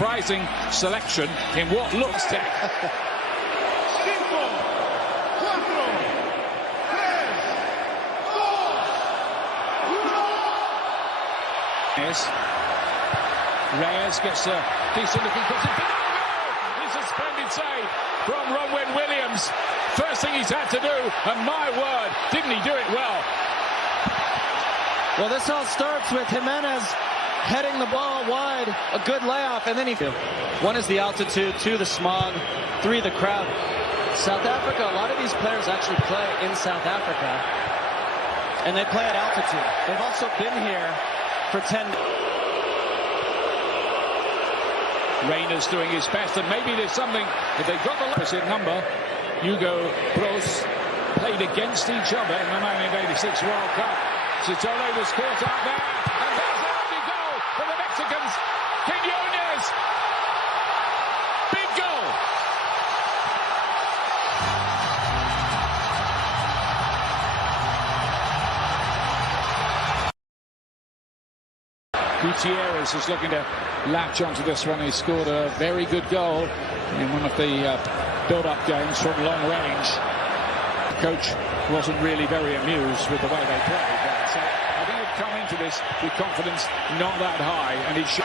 surprising selection in what looks to... Reyes gets a decent looking cross. It's a splendid save from Ronwen Williams. First thing he's had to do, and my word, didn't he do it well? Well, this all starts with Jimenez heading the ball wide, a good layoff, and then one is the altitude, two the smog, three the crowd. South Africa, a lot of these players actually play in South Africa, and they play at altitude. They've also been here for 10. Reyna's doing his best, and maybe there's something, if they've got the opposite number. Hugo Bros played against each other in the 1986 World Cup. Sotolo was caught out there, and there's an only goal for the Mexicans. Quiñones! Big goal! Gutierrez is looking to latch onto this one. He scored a very good goal in one of the build-up games from long range. The coach wasn't really very amused with the way they played. So I think he'd come into this with confidence not that high, and he should.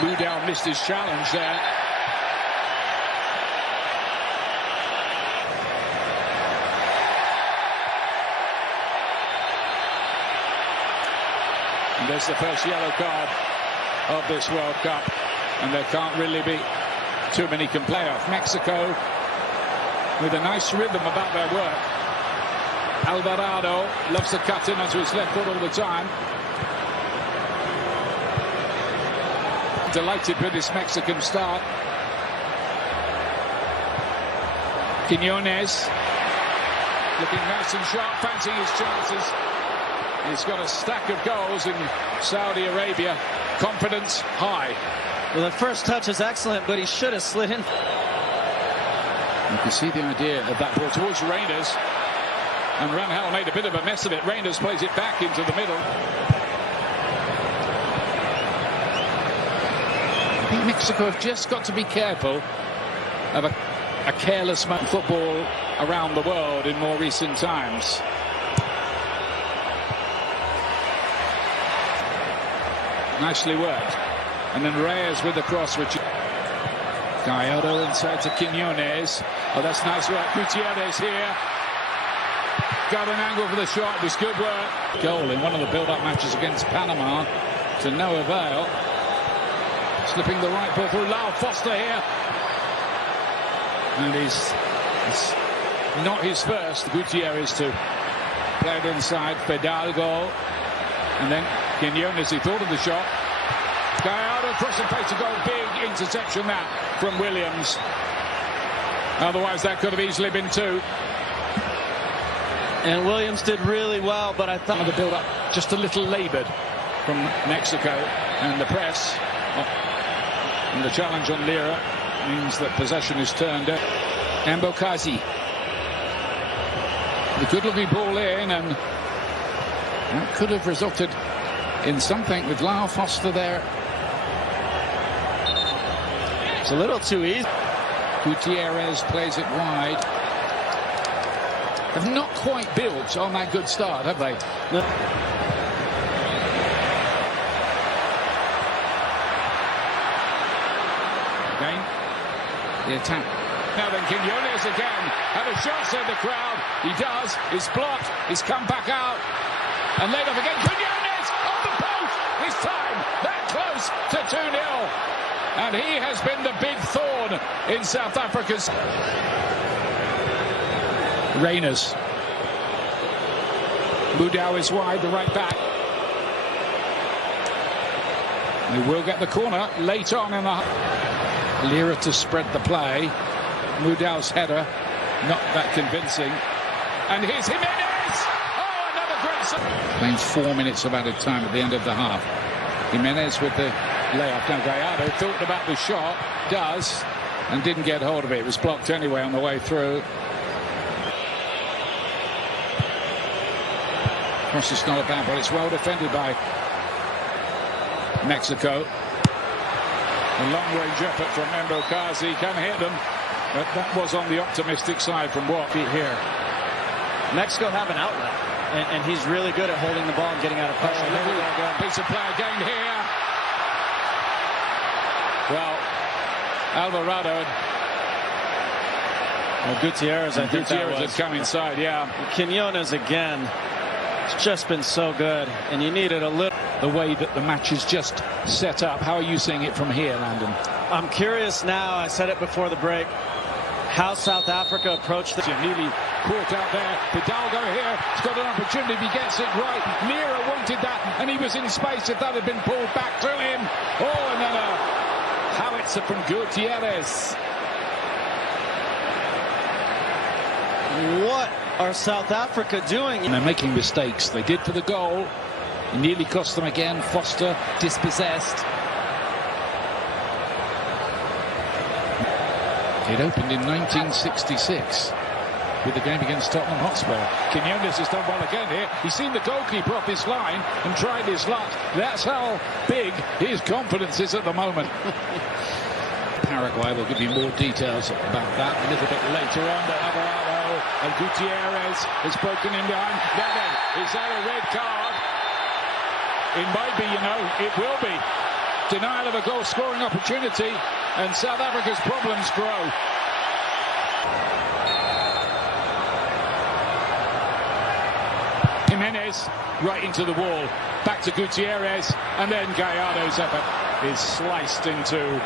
Mudau missed his challenge there. And there's the first yellow card of this World Cup, and there can't really be too many can play off. Mexico with a nice rhythm about their work. Alvarado loves to cut in onto his left foot all the time. Delighted with this Mexican start. Quiñones looking nice and sharp, fancying his chances. He's got a stack of goals in Saudi Arabia. Confidence high. Well, the first touch is excellent, but he should have slid in. You can see the idea of that ball towards Reyes. And Rangel made a bit of a mess of it. Reyes plays it back into the middle. I think Mexico have just got to be careful of a careless football around the world in more recent times. Nicely worked. And then Reyes with the cross, which Gallardo inside to Quiñones. Oh, that's nice work. Gutierrez here. Got an angle for the shot. It was good work. Goal in one of the build-up matches against Panama to no avail. Slipping the right ball through. Lau Foster here. And he's not his first. Gutierrez to play it inside. Fidalgo. And then Quiñones, he thought of the shot. Gallardo crossing face to goal. Big interception that from Williams. Otherwise that could have easily been two. And Williams did really well, but I thought the build-up just a little laboured from Mexico, and the press and the challenge on Lira means that possession is turned out. Ambokazi. The good-looking ball in, and that could have resulted in something with Lau Foster there. It's a little too easy. Gutierrez plays it wide. Have not quite built on that good start, have they? No. Again, the attack. Now then, Quiñones again. Had a shot, said the crowd. He does. It's blocked. He's come back out. And laid off again. Quiñones on the post. This time, that close to 2-0. And he has been the big thorn in South Africa's. Reyes. Mudau is wide, the right back. He will get the corner late on in the... Lira to spread the play. Mudau's header, not that convincing. And here's Jimenez! Oh, another great save! Playing 4 minutes of added time at the end of the half. Jimenez with the layoff. Now Gallardo thought about the shot, does, and didn't get hold of it. It was blocked anyway on the way through. Cross is not a bad, but it's well defended by Mexico. A long-range effort from Membo Kazi, can hit them, but that was on the optimistic side from what? Here. Mexico have an outlet, and he's really good at holding the ball and getting out of pressure. Piece of play again here. Well, Alvarado. Gutierrez, I think Gutierrez had come inside, yeah. Quiñones again. It's just been so good, and you needed a little. The way that the match is just set up, how are you seeing it from here, Landon? I'm curious now, I said it before the break, how South Africa approached the... Nearly caught out there. Hidalgo here, he's got an opportunity if he gets it right. Mira wanted that, and he was in space if that had been pulled back to him. Oh, and then a howitzer from Gutierrez. What are South Africa doing? And they're making mistakes. They did for the goal. It nearly cost them again. Foster dispossessed. It opened in 1966 with the game against Tottenham Hotspur. Quiñones has done well again here. He's seen the goalkeeper off his line and tried his luck. That's how big his confidence is at the moment. Paraguay will give you more details about that a little bit later on. But Alvarado and Gutierrez is broken in behind. Then is that a red card? It might be, you know, it will be. Denial of a goal scoring opportunity, and South Africa's problems grow. Jimenez right into the wall, back to Gutierrez, and then Gallardo's effort is sliced into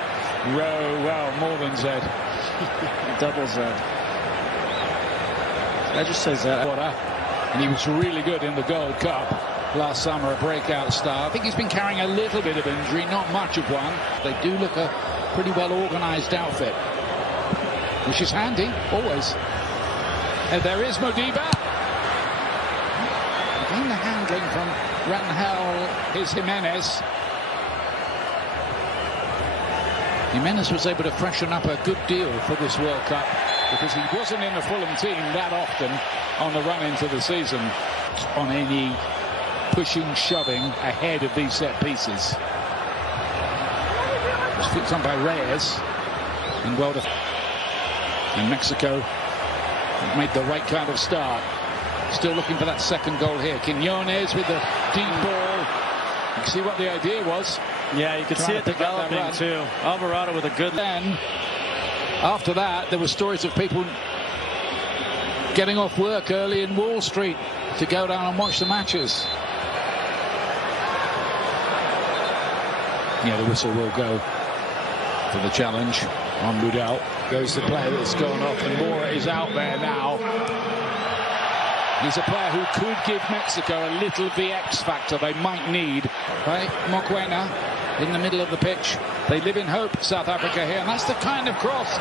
well, more than Z. Double Z. I just say Z. And he was really good in the Gold Cup last summer, a breakout star. I think he's been carrying a little bit of injury, not much of one. They do look a pretty well organised outfit, which is handy, always. And there is Modiba. Again, the handling from Rangel is Jimenez. Jimenez was able to freshen up a good deal for this World Cup because he wasn't in the Fulham team that often on the run into the season on any pushing, shoving ahead of these set pieces. It's flicked on by Reyes and well and Mexico made the right kind of start. Still looking for that second goal here. Quiñones with the deep ball. You can see what the idea was. Yeah, you could see it developing too. Alvarado with a good... Then, after that, there were stories of people getting off work early in Wall Street to go down and watch the matches. Yeah, the whistle will go for the challenge on Mudal. Goes the player that's gone off, and Mora is out there now. He's a player who could give Mexico a little of the X factor they might need. Right, Mokwena in the middle of the pitch. They live in hope, South Africa here, and that's the kind of cross.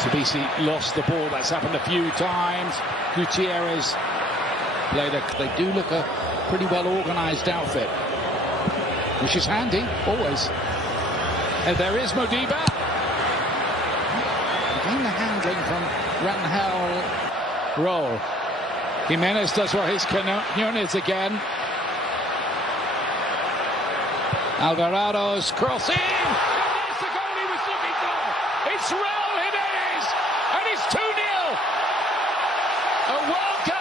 Sabisi lost the ball. That's happened a few times. Gutierrez played they do look a pretty well organised outfit, which is handy, always. And there is Modiba. Again, the handling from Rangel. Roll. Jimenez does what his Quiñones again. Alvarado's crossing. And that's the goal he was looking for. It's Raúl Jiménez, and it's 2-0. A World Cup